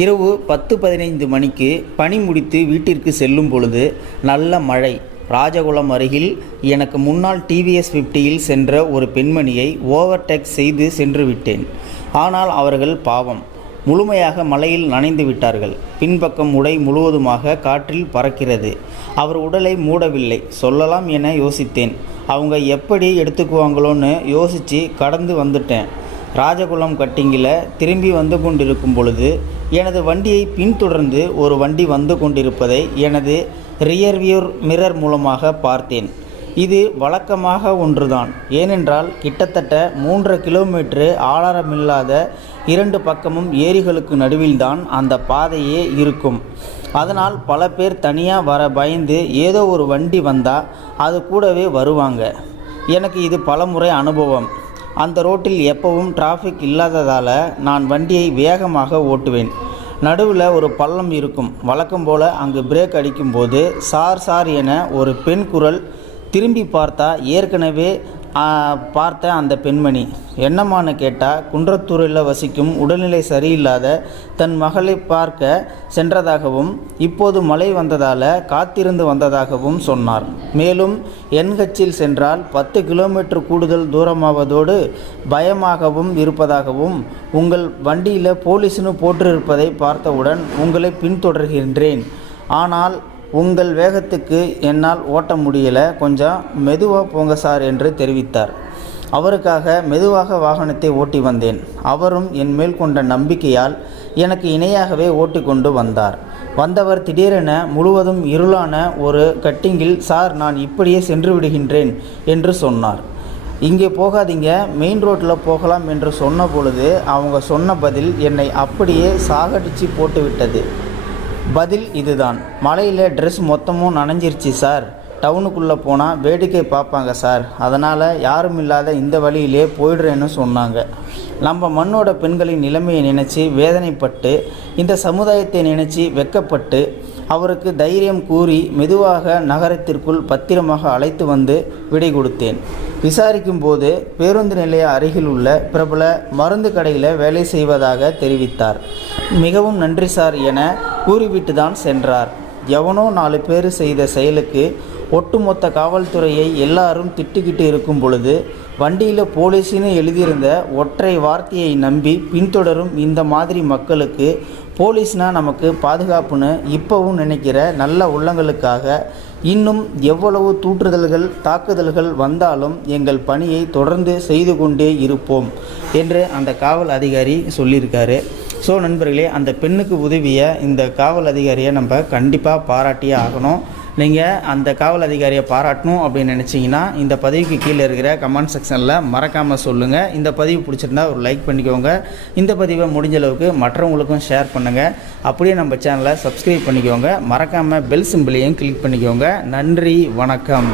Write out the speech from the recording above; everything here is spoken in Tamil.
இரவு 10-15 மணிக்கு பணி முடித்து வீட்டிற்கு செல்லும் பொழுது நல்ல மழை. ராஜகுளம் அருகில் எனக்கு முன்னால் டிவிஎஸ் 50யில் சென்ற ஒரு பெண்மணியை ஓவர்டேக் செய்து சென்று விட்டேன். ஆனால் அவர்கள் பாவம், முழுமையாக மழையில் நனைந்து விட்டார்கள். பின்பக்கம் உடை முழுவதுமாக காற்றில் பறக்கிறது. அவர் உடலை மூடவில்லை. சொல்லலாம் என யோசித்தேன். அவங்க எப்படி எடுத்துக்குவாங்களோன்னு யோசித்து கடந்து வந்துட்டேன். ராஜகுளம் கட்டிங்கில் திரும்பி வந்து கொண்டிருக்கும் பொழுது எனது வண்டியை பின்தொடர்ந்து ஒரு வண்டி வந்து கொண்டிருப்பதை எனது ரியர்வியூ மிரர் மூலமாக பார்த்தேன். இது வழக்கமாக ஒன்றுதான். ஏனென்றால் கிட்டத்தட்ட 3 கிலோமீட்டர் ஆழமில்லாத 2 பக்கமும் ஏரிகளுக்கு நடுவில்தான் அந்த பாதையே இருக்கும். அதனால் பல பேர் தனியாக வர பயந்து ஏதோ ஒரு வண்டி வந்தால் அது கூடவே வருவாங்க. எனக்கு இது பலமுறை அனுபவம். அந்த ரோட்டில் எப்பவும் டிராஃபிக் இல்லாததால் நான் வண்டியை வேகமாக ஓட்டுவேன். நடுவில் ஒரு பள்ளம் இருக்கும். வழக்கம் போல் அங்கு பிரேக் அடிக்கும்போது சார் சார் என ஒரு பெண் குரல். திரும்பி பார்த்தா ஏற்கனவே பார்த்த அந்த பெண்மணி. என்னம்மான்னு கேட்டால், குன்றத்தூரில் வசிக்கும் உடல்நிலை சரியில்லாத தன் மகளை பார்க்க சென்றதாகவும் இப்போது மழை வந்ததால் காத்திருந்து வந்ததாகவும் சொன்னார். மேலும் என்ஹெச்சில் சென்றால் 10 கிலோமீட்டர் கூடுதல் தூரமாவதோடு பயமாகவும் இருப்பதாகவும், உங்கள் வண்டியில் போலீஸ்னு போட்டிருப்பதை பார்த்தவுடன் உங்களை பின்தொடர்கின்றேன். ஆனால் உங்கள் வேகத்துக்கு என்னால் ஓட்ட முடியலை, கொஞ்சம் மெதுவாக போங்க சார் என்று தெரிவித்தார். அவருக்காக மெதுவாக வாகனத்தை ஓட்டி வந்தேன். அவரும் என் மேல் கொண்ட நம்பிக்கையால் எனக்கு இணையாகவே ஓட்டி கொண்டு வந்தார். வந்தவர் திடீரென முழுவதும் இருளான ஒரு கட்டிங்கில், சார் நான் இப்படியே சென்று விடுகின்றேன் என்று சொன்னார். இங்கே போகாதீங்க, மெயின் ரோட்டில் போகலாம் என்று சொன்ன பொழுது அவங்க சொன்ன பதில் என்னை அப்படியே சாகடிச்சு போட்டுவிட்டது. பதில் இதுதான்: மழையில் ட்ரெஸ் மொத்தமும் நனைஞ்சிருச்சு சார், டவுனுக்குள்ளே போனால் வேடிக்கை பார்ப்பாங்க சார், அதனால் யாரும் இல்லாத இந்த வழியிலே போயிடுறேன்னு சொன்னாங்க. நம்ம மண்ணோட பெண்களின் நிலைமையை நினச்சி வேதனைப்பட்டு, இந்த சமுதாயத்தை நினச்சி வெக்கப்பட்டு, அவருக்கு தைரியம் கூறி மெதுவாக நகரத்திற்குள் பத்திரமாக அழைத்து வந்து விடை கொடுத்தேன். விசாரிக்கும் போது பேருந்து நிலைய அருகில் உள்ள பிரபல மருந்து கடையில் வேலை செய்வதாக தெரிவித்தார். மிகவும் நன்றி சார் என கூறிவிட்டு தான் சென்றார். எவனோ 4 பேர் செய்த செயலுக்கு ஒட்டுமொத்த காவல்துறையை எல்லாரும் திட்டுக்கிட்டு இருக்கும் பொழுது, வண்டியில் போலீஸ்னு எழுதியிருந்த ஒற்றை வார்த்தையை நம்பி பின்தொடரும் இந்த மாதிரி மக்களுக்கு போலீஸ்னால் நமக்கு பாதுகாப்புன்னு இப்போவும் நினைக்கிற நல்ல உள்ளங்களுக்காக இன்னும் எவ்வளவு தூற்றுதல்கள் தாக்குதல்கள் வந்தாலும் எங்கள் பணியை தொடர்ந்து செய்து கொண்டே இருப்போம் என்று அந்த காவல் அதிகாரி சொல்லியிருக்காரு. ஸோ நண்பர்களே, அந்த பெண்ணுக்கு உதவிய இந்த காவல் அதிகாரியை நம்ம கண்டிப்பாக பாராட்டியே ஆகணும். நீங்கள் அந்த காவல் அதிகாரியை பாராட்டணும் அப்படின்னு நினச்சிங்கன்னா இந்த பதிவுக்கு கீழே இருக்கிற கமெண்ட் செக்ஷனில் மறக்காமல் சொல்லுங்கள். இந்த பதிவு பிடிச்சிருந்தா ஒரு லைக் பண்ணிக்கோங்க. இந்த பதிவை முடிஞ்ச அளவுக்கு மற்றவங்களுக்கும் ஷேர் பண்ணுங்கள். அப்படியே நம்ம சேனலை சப்ஸ்கிரைப் பண்ணிக்கோங்க. மறக்காமல் பெல் சிம்பிளையும் கிளிக் பண்ணிக்கோங்க. நன்றி, வணக்கம்.